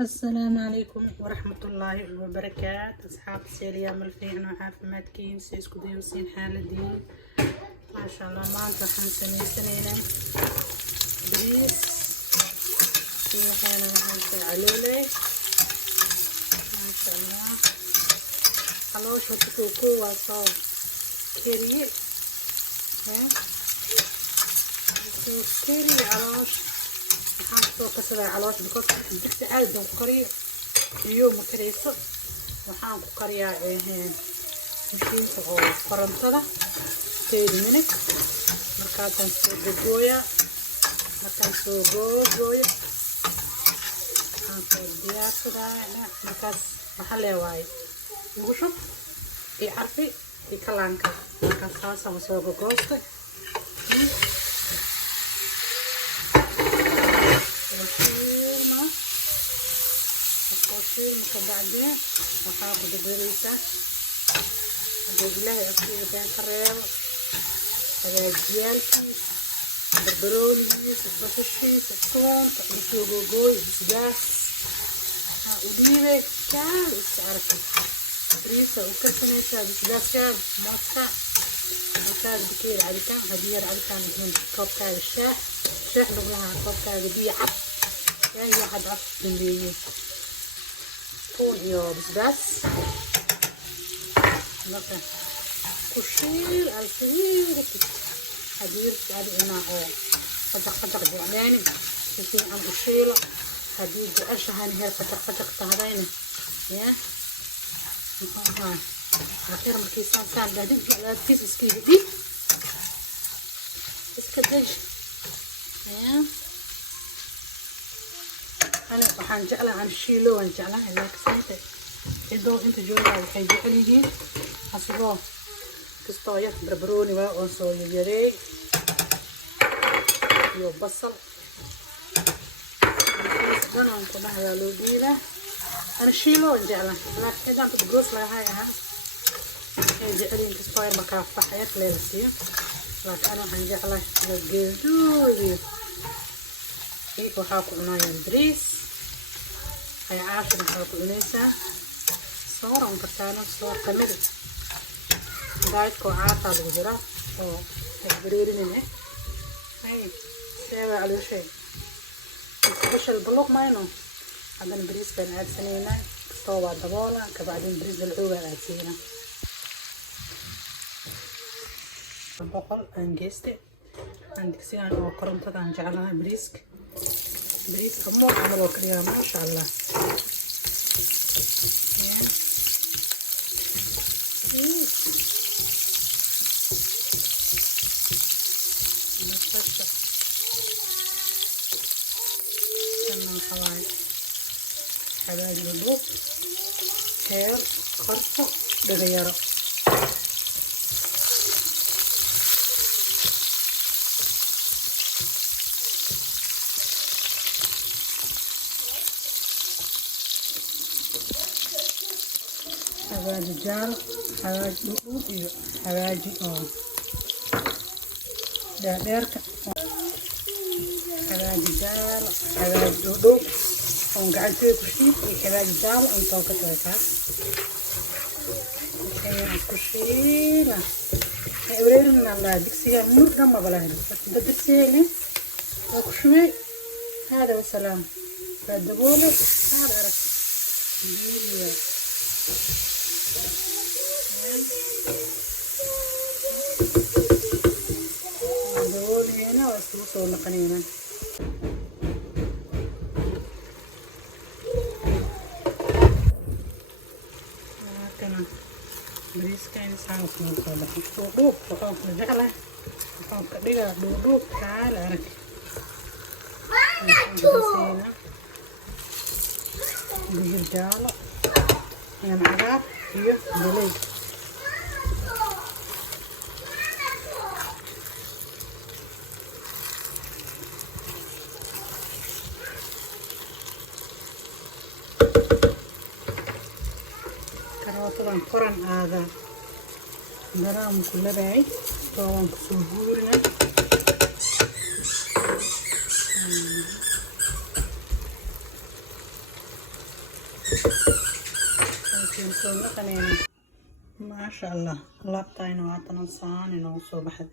السلام عليكم ورحمة الله وبركاته. أصحاب سيريا ملفين وعافمادكين سيسكو ديوسين حالدين ما شاء الله. ما انت حنسنين سنين بريس في حين حنسي علولي ما شاء الله. حلوش وتكوكو وصو كيري كيري علوش waxaan soo kasaday caloosha because digsi aad baan ku kariyo iyo ma kareyso. waxaan ku kariyaa mashiinka oo korontada 30 minutes. markaasaan soo gogooyaa. markaan soo gogooyo waxaan soo diyaarsadaa. markaas waxaa leewaaye ugu shub iyo carfi iyo kalaanka. markaas saasaan soo gogoostay. بعدين وحاخد بريسة بالله أصير بين خريب رجالتي بربروني بصشي الثوم بسوق جوي بسداس وديبة كان تعرفي بريسة وكسنة بسداس كان ماسكة ماسكة بكير على كان هدير على كان من كوب كان الشاح شاح لها كوب كان بدي عب يعني واحد عب بالليل يو بس مثلا كشير الكبير هدير يعني انا فتق جوعاني في عم كشيله هدير جوعش هاني هي فتق تهدينا يا ها اخيرا الكيسان كان قاعدين على كيس اسكي دي اسكدج يا أنا waxaan jeclahay aan shiilo waan jeclahay laakiin inta inta joogaa waxay jecel yihiin asagoo kastoo yar barbarooni waa oo soo yareey iyo basal danaan ku dhaxyaa loo dhiila. ana shiilo waan jeclahay laakiin hadaan ku goos lahaay ay jecel yihiin kastoo yar markaa faxyar leelasiyo. laakiin ana waxaan jeclahay la geeduuyo iyo waxaa ku cunayaan bariis ay caashir waxaa ku cunaysaa soor aan kartaano soor kamid daadkoo caataa lagu jira oo bareerinine hay seewa calooshay bashal baluq mayno haddana bariis baan aadsaneynaa kastoo waa daboola kabacdin bariis dalcoogaa aadsiina boqol aan geyste aan digsigaan oo korontadaan jeclahay bariiska بريس كمون عملوا كريم ما شاء الله. نفتش كمان حواي حواي للوب هير خرطة بغيره. حواجي جال حواجي لؤلؤ iyo حواجي oo dheerka حواجي جال حواجي لؤلؤ oo gacantay ku shiid iyo حواجي jaal inta ka tahay ayaan ku shiila ebrerna la digsiga mudda ma balahay dadka digsiga oo ku shubay hada wasalaam fadabole hada arag دول هنا واسلوسه ونقنينا هكذا بريس كاين صعب نوصل دوب وحوك رجعله وحوك دقيقة دوب تعال أرك نسينا بالرجالة يعني عقاب هي بليد طبعا قرن هذا درام كله باي طبعا كسبورنا لكن سوى نقنين ما شاء الله لابتاين وعطنا صاني نوصو بحد